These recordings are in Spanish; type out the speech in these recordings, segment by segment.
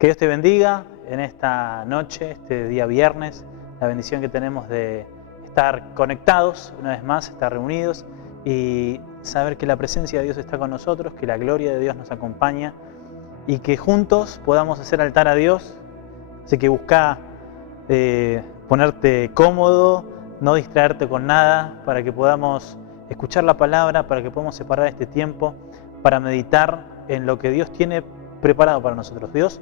Que Dios te bendiga en esta noche, este día viernes, la bendición que tenemos de estar conectados una vez más, estar reunidos y saber que la presencia de Dios está con nosotros, que la gloria de Dios nos acompaña y que juntos podamos hacer altar a Dios. Así que busca ponerte cómodo, no distraerte con nada, para que podamos escuchar la palabra, para que podamos separar este tiempo, para meditar en lo que Dios tiene preparado para nosotros. Dios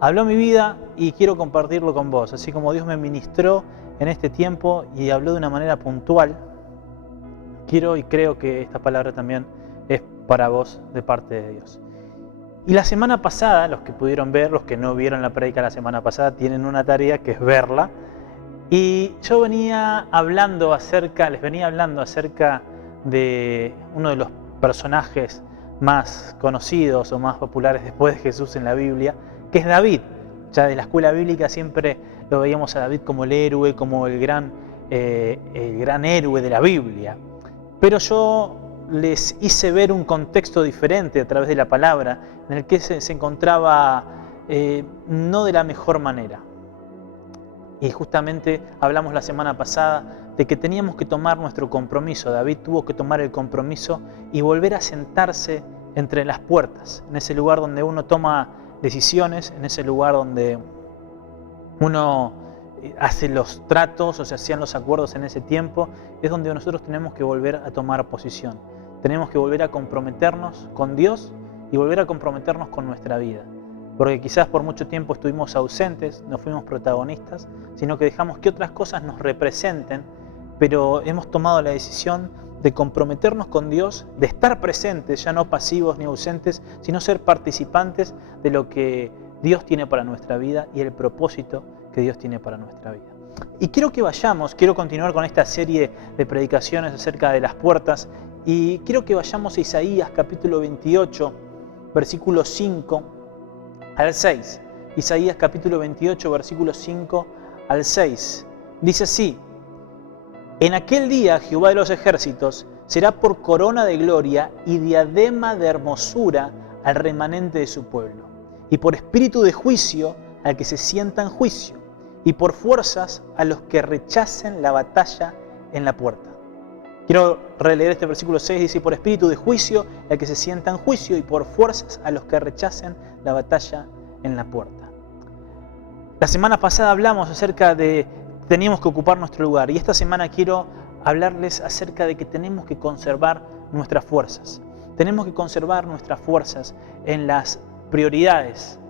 habló mi vida y quiero compartirlo con vos, así como Dios me ministró en este tiempo y habló de una manera puntual. Quiero y creo que esta palabra también es para vos de parte de Dios. Y la semana pasada, los que pudieron ver, los que no vieron la prédica la semana pasada, tienen una tarea que es verla. Y yo les venía hablando acerca de uno de los personajes más conocidos o más populares después de Jesús en la Biblia, que es David. Ya de la escuela bíblica siempre lo veíamos a David como el héroe, como el gran héroe de la Biblia. Pero yo les hice ver un contexto diferente a través de la palabra, en el que se encontraba no de la mejor manera. Y justamente hablamos la semana pasada de que teníamos que tomar nuestro compromiso. David tuvo que tomar el compromiso y volver a sentarse entre las puertas, en ese lugar donde uno toma decisiones, en ese lugar donde uno hace los tratos o se hacían los acuerdos en ese tiempo, es donde nosotros tenemos que volver a tomar posición. Tenemos que volver a comprometernos con Dios y volver a comprometernos con nuestra vida. Porque quizás por mucho tiempo estuvimos ausentes, no fuimos protagonistas, sino que dejamos que otras cosas nos representen, pero hemos tomado la decisión de comprometernos con Dios, de estar presentes, ya no pasivos ni ausentes, sino ser participantes de lo que Dios tiene para nuestra vida y el propósito que Dios tiene para nuestra vida. Y quiero continuar con esta serie de predicaciones acerca de las puertas, y quiero que vayamos a Isaías capítulo 28, versículos 5 al 6. Isaías capítulo 28, versículos 5 al 6. Dice así: En aquel día Jehová de los ejércitos será por corona de gloria y diadema de hermosura al remanente de su pueblo, y por espíritu de juicio al que se sienta en juicio, y por fuerzas a los que rechacen la batalla en la puerta. Quiero releer este versículo 6, dice: por espíritu de juicio al que se sienta en juicio, y por fuerzas a los que rechacen la batalla en la puerta. La semana pasada hablamos acerca de teníamos que ocupar nuestro lugar, y esta semana quiero hablarles acerca de que tenemos que conservar nuestras fuerzas. Tenemos que conservar nuestras fuerzas en las prioridades,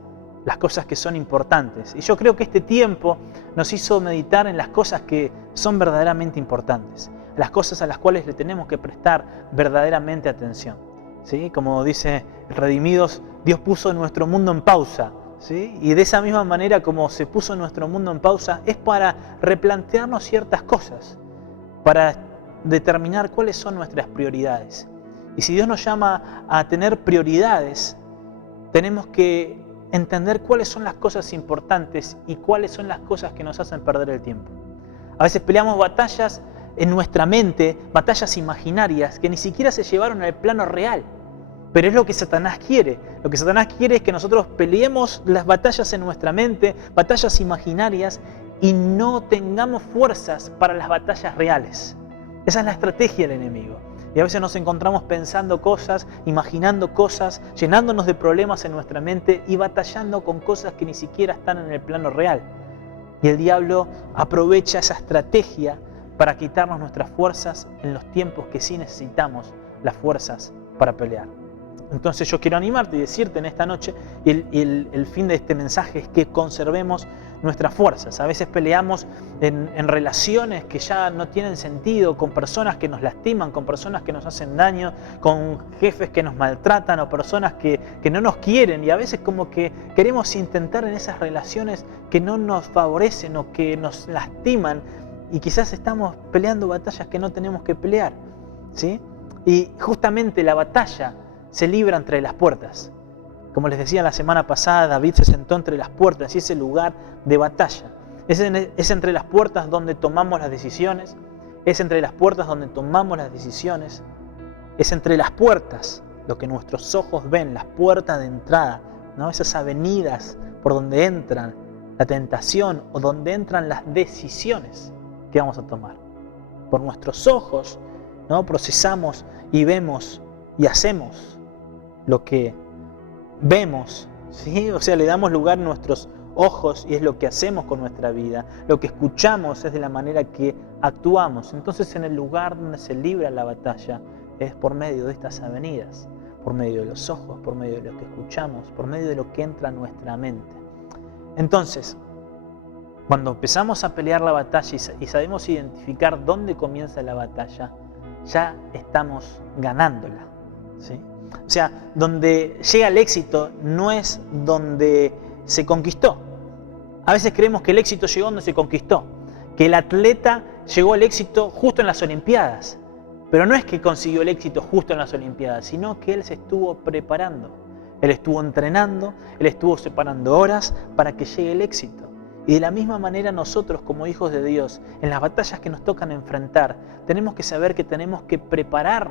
las cosas que son importantes. Y yo creo que este tiempo nos hizo meditar en las cosas que son verdaderamente importantes, las cosas a las cuales le tenemos que prestar verdaderamente atención. ¿Sí? Como dice el Redimidos, Dios puso nuestro mundo en pausa. ¿Sí? Y de esa misma manera como se puso nuestro mundo en pausa, es para replantearnos ciertas cosas, para determinar cuáles son nuestras prioridades. Y si Dios nos llama a tener prioridades, tenemos que entender cuáles son las cosas importantes y cuáles son las cosas que nos hacen perder el tiempo. A veces peleamos batallas en nuestra mente, batallas imaginarias que ni siquiera se llevaron al plano real. Pero es lo que Satanás quiere. Lo que Satanás quiere es que nosotros peleemos las batallas en nuestra mente, batallas imaginarias, y no tengamos fuerzas para las batallas reales. Esa es la estrategia del enemigo. Y a veces nos encontramos pensando cosas, imaginando cosas, llenándonos de problemas en nuestra mente y batallando con cosas que ni siquiera están en el plano real. Y el diablo aprovecha esa estrategia para quitarnos nuestras fuerzas en los tiempos que sí necesitamos las fuerzas para pelear. Entonces yo quiero animarte y decirte en esta noche, y el fin de este mensaje es que conservemos nuestras fuerzas. A veces peleamos en relaciones que ya no tienen sentido, con personas que nos lastiman, con personas que nos hacen daño, con jefes que nos maltratan o personas que no nos quieren, y a veces como que queremos intentar en esas relaciones que no nos favorecen o que nos lastiman, y quizás estamos peleando batallas que no tenemos que pelear, ¿sí? Y justamente la batalla se libra entre las puertas. Como les decía la semana pasada, David se sentó entre las puertas y ese lugar de batalla. Es entre las puertas donde tomamos las decisiones, es entre las puertas donde tomamos las decisiones, es entre las puertas lo que nuestros ojos ven, las puertas de entrada ¿no? Esas avenidas por donde entran la tentación o donde entran las decisiones que vamos a tomar. Por nuestros ojos, ¿no? Procesamos y vemos y hacemos lo que vemos, ¿sí? O sea, le damos lugar a nuestros ojos y es lo que hacemos con nuestra vida. Lo que escuchamos es de la manera que actuamos. Entonces, en el lugar donde se libra la batalla es por medio de estas avenidas, por medio de los ojos, por medio de lo que escuchamos, por medio de lo que entra a nuestra mente. Entonces, cuando empezamos a pelear la batalla y sabemos identificar dónde comienza la batalla, ya estamos ganándola, ¿sí? O sea, donde llega el éxito no es donde se conquistó. A veces creemos que el éxito llegó donde se conquistó, que el atleta llegó al éxito justo en las Olimpiadas. Pero no es que consiguió el éxito justo en las Olimpiadas, sino que él se estuvo preparando. Él estuvo entrenando, él estuvo separando horas para que llegue el éxito. Y de la misma manera nosotros como hijos de Dios, en las batallas que nos tocan enfrentar, tenemos que saber que tenemos que preparar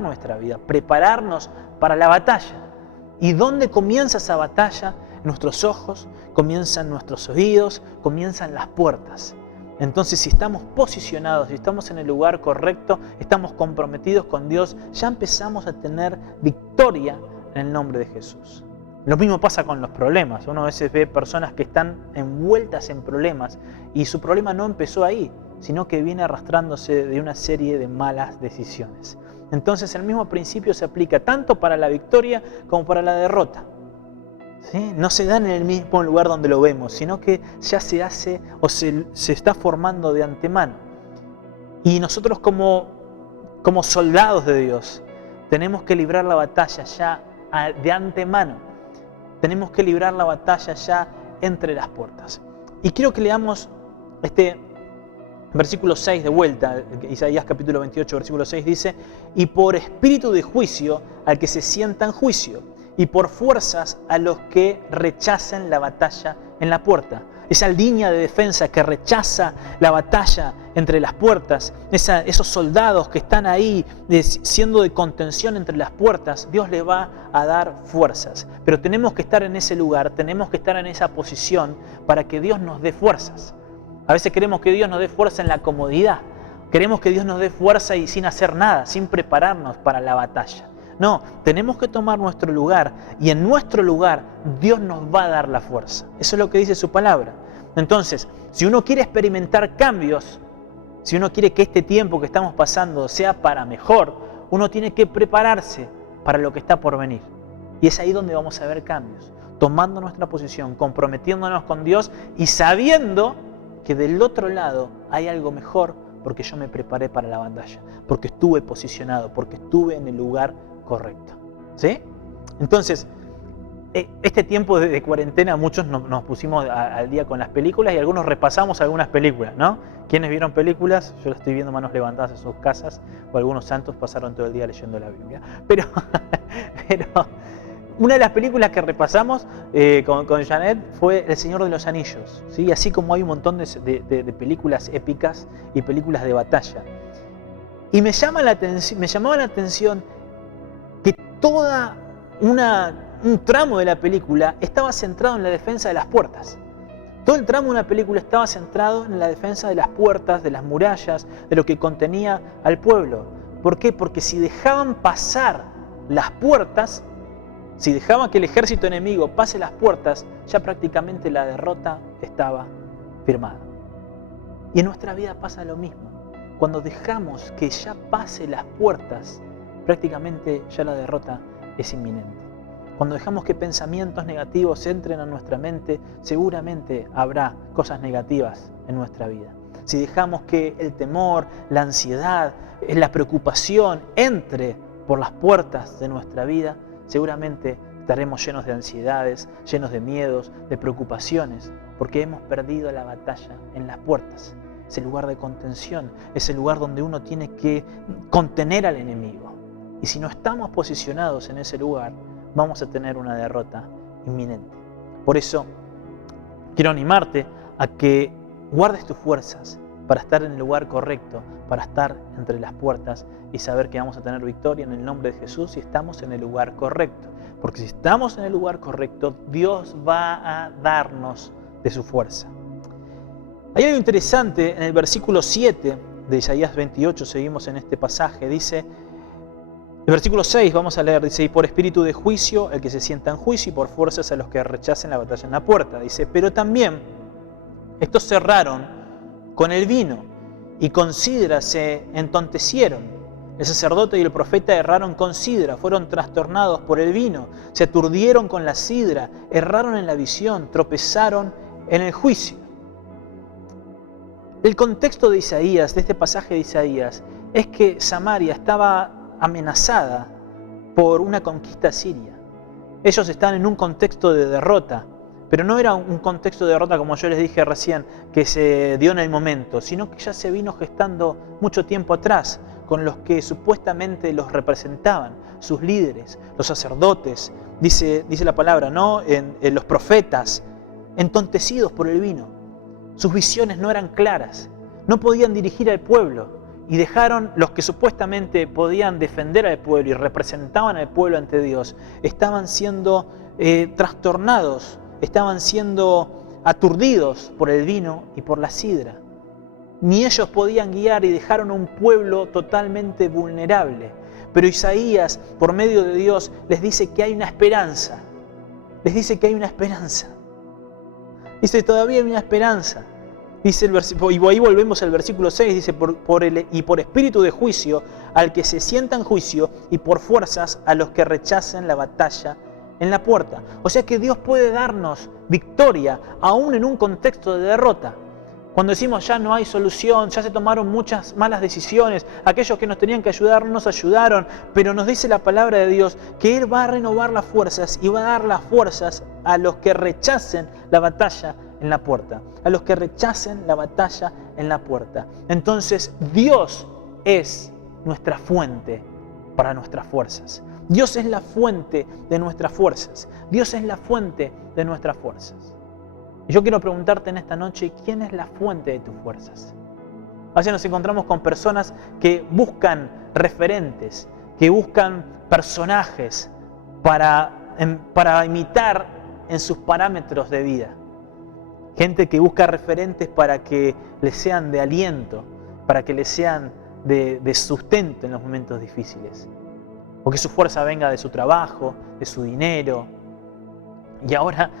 nuestra vida, prepararnos para la batalla. ¿Y dónde comienza esa batalla? En nuestros ojos, comienzan nuestros oídos, comienzan las puertas. Entonces, si estamos posicionados, si estamos en el lugar correcto, estamos comprometidos con Dios, ya empezamos a tener victoria en el nombre de Jesús. Lo mismo pasa con los problemas. Uno a veces ve personas que están envueltas en problemas y su problema no empezó ahí, sino que viene arrastrándose de una serie de malas decisiones. Entonces, el mismo principio se aplica tanto para la victoria como para la derrota. ¿Sí? No se da en el mismo lugar donde lo vemos, sino que ya se hace o se está formando de antemano. Y nosotros como soldados de Dios tenemos que librar la batalla ya de antemano. Tenemos que librar la batalla ya entre las puertas. Y quiero que leamos este versículo 6 de vuelta. Isaías capítulo 28, versículo 6 dice: y por espíritu de juicio al que se sienta en juicio, y por fuerzas a los que rechacen la batalla en la puerta. Esa línea de defensa que rechaza la batalla entre las puertas, esos soldados que están ahí siendo de contención entre las puertas, Dios le va a dar fuerzas. Pero tenemos que estar en ese lugar, tenemos que estar en esa posición para que Dios nos dé fuerzas. A veces queremos que Dios nos dé fuerza en la comodidad. Queremos que Dios nos dé fuerza y sin hacer nada, sin prepararnos para la batalla. No, tenemos que tomar nuestro lugar y en nuestro lugar Dios nos va a dar la fuerza. Eso es lo que dice su palabra. Entonces, si uno quiere experimentar cambios, si uno quiere que este tiempo que estamos pasando sea para mejor, uno tiene que prepararse para lo que está por venir. Y es ahí donde vamos a ver cambios, tomando nuestra posición, comprometiéndonos con Dios y sabiendo que del otro lado hay algo mejor porque yo me preparé para la batalla, porque estuve posicionado, porque estuve en el lugar correcto. ¿Sí? Entonces, este tiempo de cuarentena muchos nos pusimos al día con las películas y algunos repasamos algunas películas, ¿no? ¿Quiénes vieron películas? Yo las estoy viendo manos levantadas en sus casas, o algunos santos pasaron todo el día leyendo la Biblia. Pero una de las películas que repasamos con Janet fue El Señor de los Anillos, ¿sí? Así como hay un montón de películas épicas y películas de batalla. Y me llamaba la atención que toda un tramo de la película estaba centrado en la defensa de las puertas. Todo el tramo de una película estaba centrado en la defensa de las puertas, de las murallas, de lo que contenía al pueblo. ¿Por qué? Porque si dejaban pasar las puertas, si dejaban que el ejército enemigo pase las puertas, ya prácticamente la derrota estaba firmada. Y en nuestra vida pasa lo mismo. Cuando dejamos que ya pase las puertas, prácticamente ya la derrota es inminente. Cuando dejamos que pensamientos negativos entren a nuestra mente, seguramente habrá cosas negativas en nuestra vida. Si dejamos que el temor, la ansiedad, la preocupación entre por las puertas de nuestra vida, seguramente estaremos llenos de ansiedades, llenos de miedos, de preocupaciones, porque hemos perdido la batalla en las puertas. Es el lugar de contención, es el lugar donde uno tiene que contener al enemigo. Y si no estamos posicionados en ese lugar, vamos a tener una derrota inminente. Por eso, quiero animarte a que guardes tus fuerzas para estar en el lugar correcto, para estar entre las puertas y saber que vamos a tener victoria en el nombre de Jesús si estamos en el lugar correcto. Porque si estamos en el lugar correcto, Dios va a darnos de su fuerza. Hay algo interesante en el versículo 7 de Isaías 28, seguimos en este pasaje, dice, el versículo 6, vamos a leer, dice, y por espíritu de juicio, el que se sienta en juicio, y por fuerzas a los que rechacen la batalla en la puerta. Dice, pero también estos cerraron con el vino, y con sidra se entontecieron. El sacerdote y el profeta erraron con sidra, fueron trastornados por el vino, se aturdieron con la sidra, erraron en la visión, tropezaron en el juicio. El contexto de Isaías, de este pasaje de Isaías, es que Samaria estaba amenazada por una conquista siria. Ellos están en un contexto de derrota, pero no era un contexto de derrota como yo les dije recién, que se dio en el momento, sino que ya se vino gestando mucho tiempo atrás, con los que supuestamente los representaban, sus líderes, los sacerdotes, dice la palabra, ¿no? En los profetas, entontecidos por el vino. Sus visiones no eran claras, no podían dirigir al pueblo y dejaron los que supuestamente podían defender al pueblo y representaban al pueblo ante Dios, estaban siendo trastornados, estaban siendo aturdidos por el vino y por la sidra. Ni ellos podían guiar y dejaron a un pueblo totalmente vulnerable. Pero Isaías, por medio de Dios, les dice que hay una esperanza. Les dice que hay una esperanza. Dice, todavía hay una esperanza. Dice el versículo, y ahí volvemos al versículo 6, dice, y por espíritu de juicio, al que se sienta en juicio, y por fuerzas a los que rechacen la batalla en la puerta. O sea que Dios puede darnos victoria, aún en un contexto de derrota. Cuando decimos ya no hay solución, ya se tomaron muchas malas decisiones, aquellos que nos tenían que ayudar no nos ayudaron, pero nos dice la palabra de Dios que Él va a renovar las fuerzas y va a dar las fuerzas a los que rechacen la batalla en la puerta, a los que rechacen la batalla en la puerta. Entonces Dios es nuestra fuente para nuestras fuerzas. Dios es la fuente de nuestras fuerzas. Dios es la fuente de nuestras fuerzas. Y yo quiero preguntarte en esta noche, ¿quién es la fuente de tus fuerzas? A veces nos encontramos con personas que buscan referentes, que buscan personajes para imitar en sus parámetros de vida. Gente que busca referentes para que les sean de aliento, para que les sean de sustento en los momentos difíciles. O que su fuerza venga de su trabajo, de su dinero,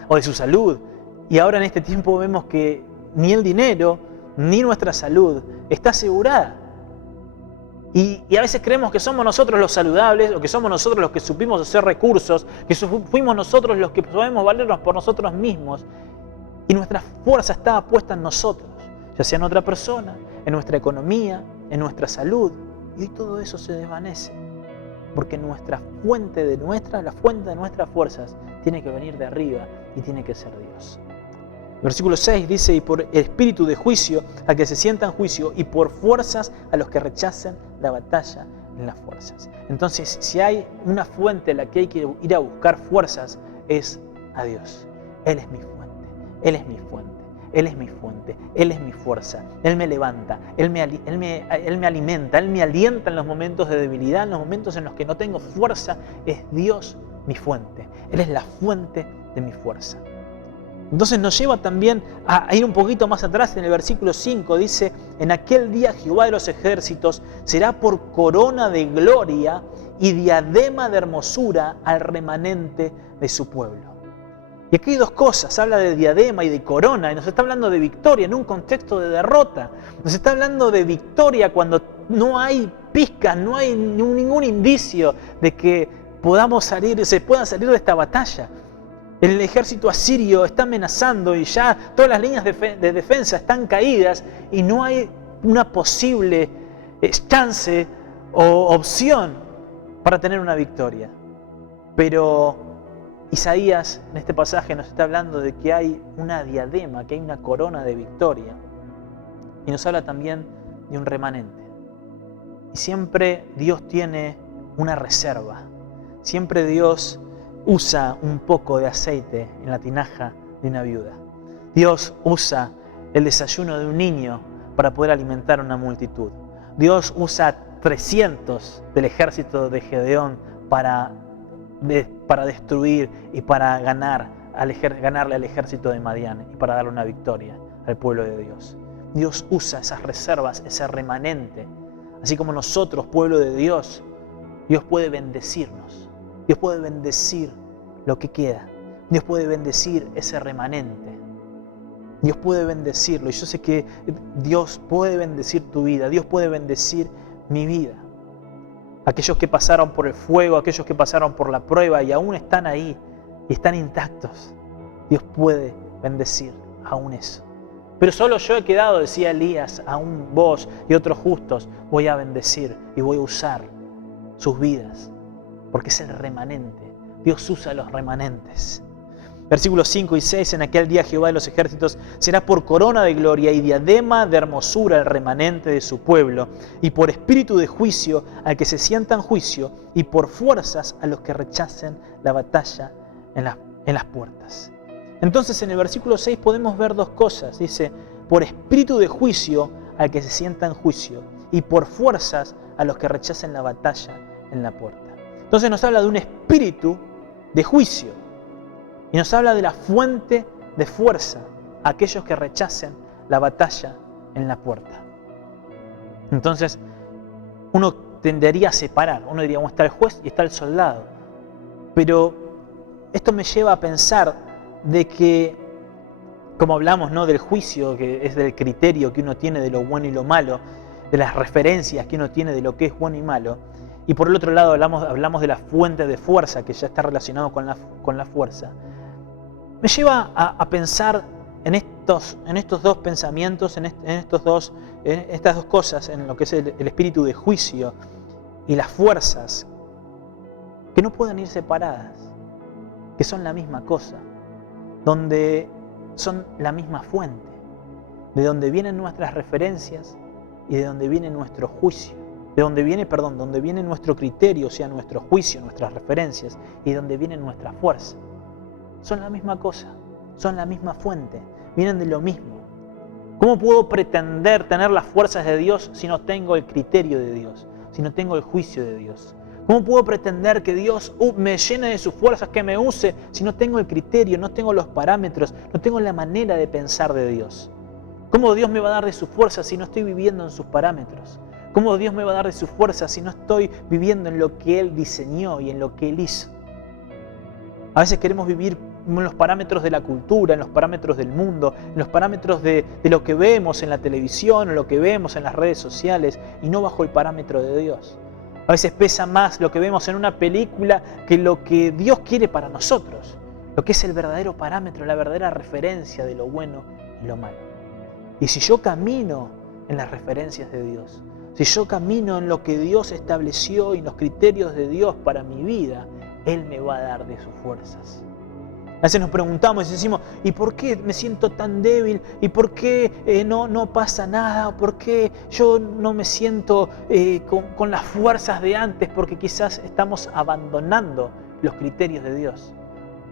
o de su salud. Y ahora en este tiempo vemos que ni el dinero, ni nuestra salud está asegurada. Y a veces creemos que somos nosotros los saludables, o que somos nosotros los que supimos hacer recursos, que fuimos nosotros los que podemos valernos por nosotros mismos. Y nuestra fuerza estaba puesta en nosotros, ya sea en otra persona, en nuestra economía, en nuestra salud. Y hoy todo eso se desvanece. Porque la fuente de nuestras fuerzas tiene que venir de arriba y tiene que ser Dios. Versículo 6 dice, y por espíritu de juicio al que se sienta en juicio, y por fuerzas a los que rechacen la batalla en las fuerzas. Entonces, si hay una fuente en la que hay que ir a buscar fuerzas, es a Dios. Él es mi fuente, Él es mi fuente, Él es mi fuente, Él es mi fuerza. Él me levanta, Él me alimenta, Él me alienta en los momentos de debilidad, en los momentos en los que no tengo fuerza. Es Dios mi fuente, Él es la fuente de mi fuerza. Entonces nos lleva también a ir un poquito más atrás en el versículo 5, dice, en aquel día Jehová de los ejércitos será por corona de gloria y diadema de hermosura al remanente de su pueblo. Y aquí hay dos cosas, habla de diadema y de corona, y nos está hablando de victoria en un contexto de derrota. Nos está hablando de victoria cuando no hay pizcas, no hay ningún indicio de que se pueda salir de esta batalla. El ejército asirio está amenazando y ya todas las líneas de defensa están caídas y no hay una posible chance o opción para tener una victoria. Pero Isaías en este pasaje nos está hablando de que hay una diadema, que hay una corona de victoria. Y nos habla también de un remanente. Y siempre Dios tiene una reserva. Siempre Dios usa un poco de aceite en la tinaja de una viuda. Dios usa el desayuno de un niño para poder alimentar a una multitud. Dios usa 300 del ejército de Gedeón para para destruir y para ganarle al ejército de Madián y para darle una victoria al pueblo de Dios. Dios usa esas reservas, ese remanente. Así como nosotros, pueblo de Dios, Dios puede bendecirnos. Dios puede bendecir lo que queda. Dios puede bendecir ese remanente. Dios puede bendecirlo. Y yo sé que Dios puede bendecir tu vida. Dios puede bendecir mi vida. Aquellos que pasaron por el fuego, aquellos que pasaron por la prueba y aún están ahí y están intactos. Dios puede bendecir aún eso. Pero solo yo he quedado, decía Elías, aún vos y otros justos voy a bendecir y voy a usar sus vidas. Porque es el remanente. Dios usa los remanentes. Versículos 5 y 6, en aquel día Jehová de los ejércitos será por corona de gloria y diadema de hermosura el remanente de su pueblo, y por espíritu de juicio al que se sienta en juicio, y por fuerzas a los que rechacen la batalla en las puertas. Entonces en el versículo 6 podemos ver dos cosas. Dice, por espíritu de juicio al que se sienta en juicio, y por fuerzas a los que rechacen la batalla en la puerta. Entonces nos habla de un espíritu de juicio. Y nos habla de la fuente de fuerza a aquellos que rechacen la batalla en la puerta. Entonces, uno tendería a separar. Uno diría, bueno, está el juez y está el soldado. Pero esto me lleva a pensar de que, como hablamos, ¿no?, del juicio, que es del criterio que uno tiene de lo bueno y lo malo, de las referencias que uno tiene de lo que es bueno y malo. Y por el otro lado hablamos de la fuente de fuerza, que ya está relacionado con la fuerza. Me lleva a pensar en estos dos pensamientos, en estas dos cosas, en lo que es el espíritu de juicio y las fuerzas, que no pueden ir separadas, que son la misma cosa, donde son la misma fuente, de donde vienen nuestras referencias y de donde viene nuestro juicio, donde viene nuestro criterio, o sea, nuestro juicio, nuestras referencias, y de donde viene nuestra fuerza. Son la misma cosa, son la misma fuente, vienen de lo mismo. ¿Cómo puedo pretender tener las fuerzas de Dios si no tengo el criterio de Dios, si no tengo el juicio de Dios? ¿Cómo puedo pretender que Dios me llene de sus fuerzas, que me use, si no tengo el criterio, no tengo los parámetros, no tengo la manera de pensar de Dios? ¿Cómo Dios me va a dar de sus fuerzas si no estoy viviendo en sus parámetros? ¿Cómo Dios me va a dar de sus fuerzas si no estoy viviendo en lo que Él diseñó y en lo que Él hizo? A veces queremos vivir en los parámetros de la cultura, en los parámetros del mundo, en los parámetros de lo que vemos en la televisión, o lo que vemos en las redes sociales, y no bajo el parámetro de Dios. A veces pesa más lo que vemos en una película que lo que Dios quiere para nosotros, lo que es el verdadero parámetro, la verdadera referencia de lo bueno y lo malo. Y si yo camino en las referencias de Dios, si yo camino en lo que Dios estableció y los criterios de Dios para mi vida, Él me va a dar de sus fuerzas. A veces nos preguntamos y decimos, ¿y por qué me siento tan débil? ¿Y por qué no pasa nada? ¿Por qué yo no me siento con las fuerzas de antes? Porque quizás estamos abandonando los criterios de Dios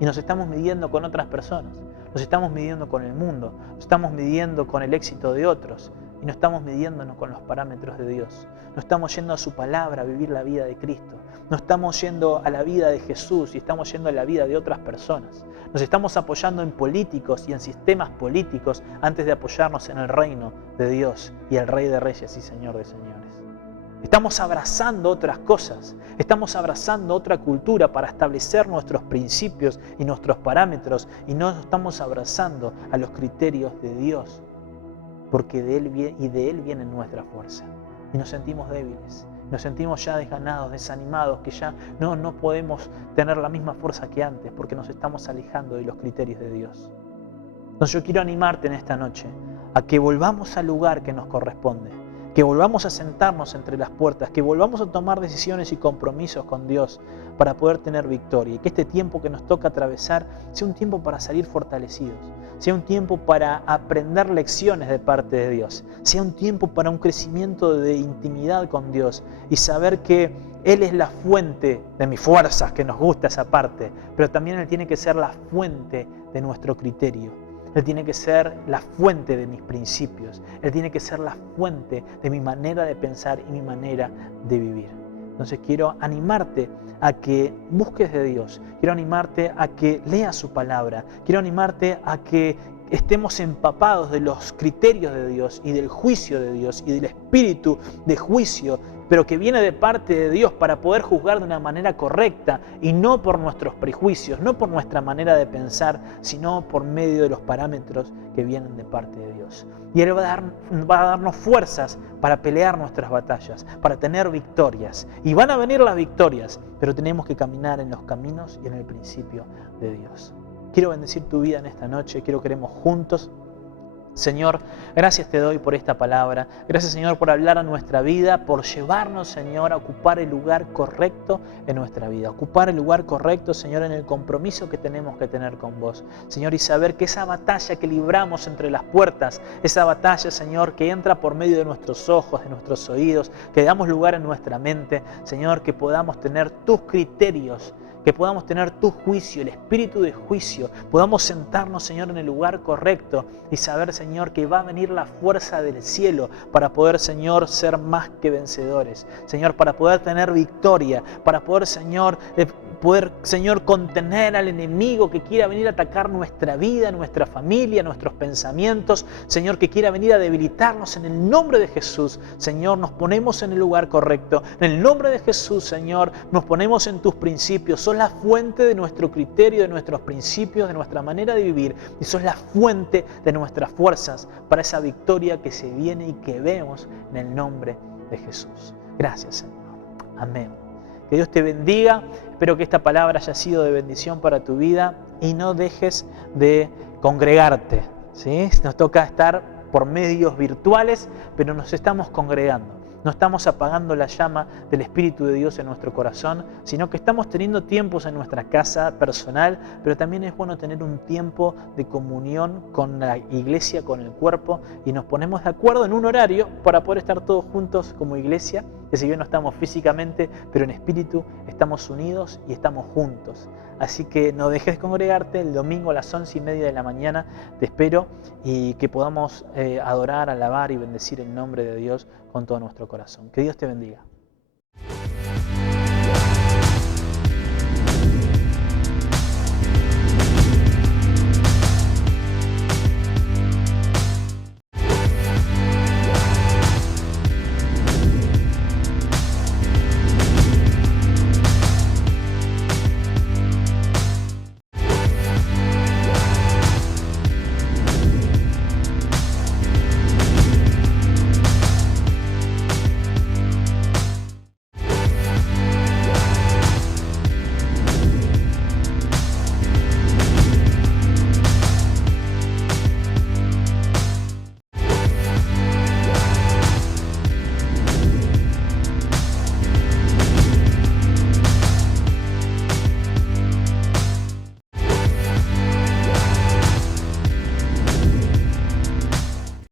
y nos estamos midiendo con otras personas, nos estamos midiendo con el mundo, nos estamos midiendo con el éxito de otros y no estamos midiéndonos con los parámetros de Dios. No estamos yendo a su palabra a vivir la vida de Cristo. No estamos yendo a la vida de Jesús y estamos yendo a la vida de otras personas. Nos estamos apoyando en políticos y en sistemas políticos antes de apoyarnos en el reino de Dios y el Rey de Reyes y Señor de Señores. Estamos abrazando otras cosas, estamos abrazando otra cultura para establecer nuestros principios y nuestros parámetros y no estamos abrazando a los criterios de Dios, porque de Él viene nuestra fuerza. Y nos sentimos débiles, nos sentimos ya desganados, desanimados, que ya no podemos tener la misma fuerza que antes porque nos estamos alejando de los criterios de Dios. Entonces yo quiero animarte en esta noche a que volvamos al lugar que nos corresponde, que volvamos a sentarnos entre las puertas, que volvamos a tomar decisiones y compromisos con Dios para poder tener victoria y que este tiempo que nos toca atravesar sea un tiempo para salir fortalecidos, sea un tiempo para aprender lecciones de parte de Dios, sea un tiempo para un crecimiento de intimidad con Dios y saber que Él es la fuente de mis fuerzas, que nos gusta esa parte, pero también Él tiene que ser la fuente de nuestro criterio. Él tiene que ser la fuente de mis principios. Él tiene que ser la fuente de mi manera de pensar y mi manera de vivir. Entonces quiero animarte a que busques de Dios, quiero animarte a que leas su palabra, quiero animarte a que estemos empapados de los criterios de Dios y del juicio de Dios y del espíritu de juicio, pero que viene de parte de Dios para poder juzgar de una manera correcta y no por nuestros prejuicios, no por nuestra manera de pensar, sino por medio de los parámetros que vienen de parte de Dios. Y Él va a darnos fuerzas para pelear nuestras batallas, para tener victorias. Y van a venir las victorias, pero tenemos que caminar en los caminos y en el principio de Dios. Quiero bendecir tu vida en esta noche, quiero que oremos juntos. Señor, gracias te doy por esta palabra. Gracias, Señor, por hablar a nuestra vida, por llevarnos, Señor, a ocupar el lugar correcto en nuestra vida. Ocupar el lugar correcto, Señor, en el compromiso que tenemos que tener con vos. Señor, y saber que esa batalla que libramos entre las puertas, esa batalla, Señor, que entra por medio de nuestros ojos, de nuestros oídos, que damos lugar en nuestra mente, Señor, que podamos tener tus criterios, que podamos tener tu juicio, el espíritu de juicio, podamos sentarnos, Señor, en el lugar correcto y saber, Señor, que va a venir la fuerza del cielo para poder, Señor, ser más que vencedores. Señor, para poder tener victoria, para poder, Señor, contener al enemigo que quiera venir a atacar nuestra vida, nuestra familia, nuestros pensamientos. Señor, que quiera venir a debilitarnos en el nombre de Jesús. Señor, nos ponemos en el lugar correcto. En el nombre de Jesús, Señor, nos ponemos en tus principios. Sos la fuente de nuestro criterio, de nuestros principios, de nuestra manera de vivir. Y sos la fuente de nuestras fuerzas para esa victoria que se viene y que vemos en el nombre de Jesús. Gracias, Señor. Amén. Que Dios te bendiga. Espero que esta palabra haya sido de bendición para tu vida y no dejes de congregarte, ¿sí? Nos toca estar por medios virtuales, pero nos estamos congregando. No estamos apagando la llama del Espíritu de Dios en nuestro corazón, sino que estamos teniendo tiempos en nuestra casa personal, pero también es bueno tener un tiempo de comunión con la iglesia, con el cuerpo, y nos ponemos de acuerdo en un horario para poder estar todos juntos como iglesia, que si bien no estamos físicamente, pero en espíritu estamos unidos y estamos juntos. Así que no dejes de congregarte el domingo a las 11:30 de la mañana. Te espero y que podamos adorar, alabar y bendecir el nombre de Dios con todo nuestro corazón. Que Dios te bendiga.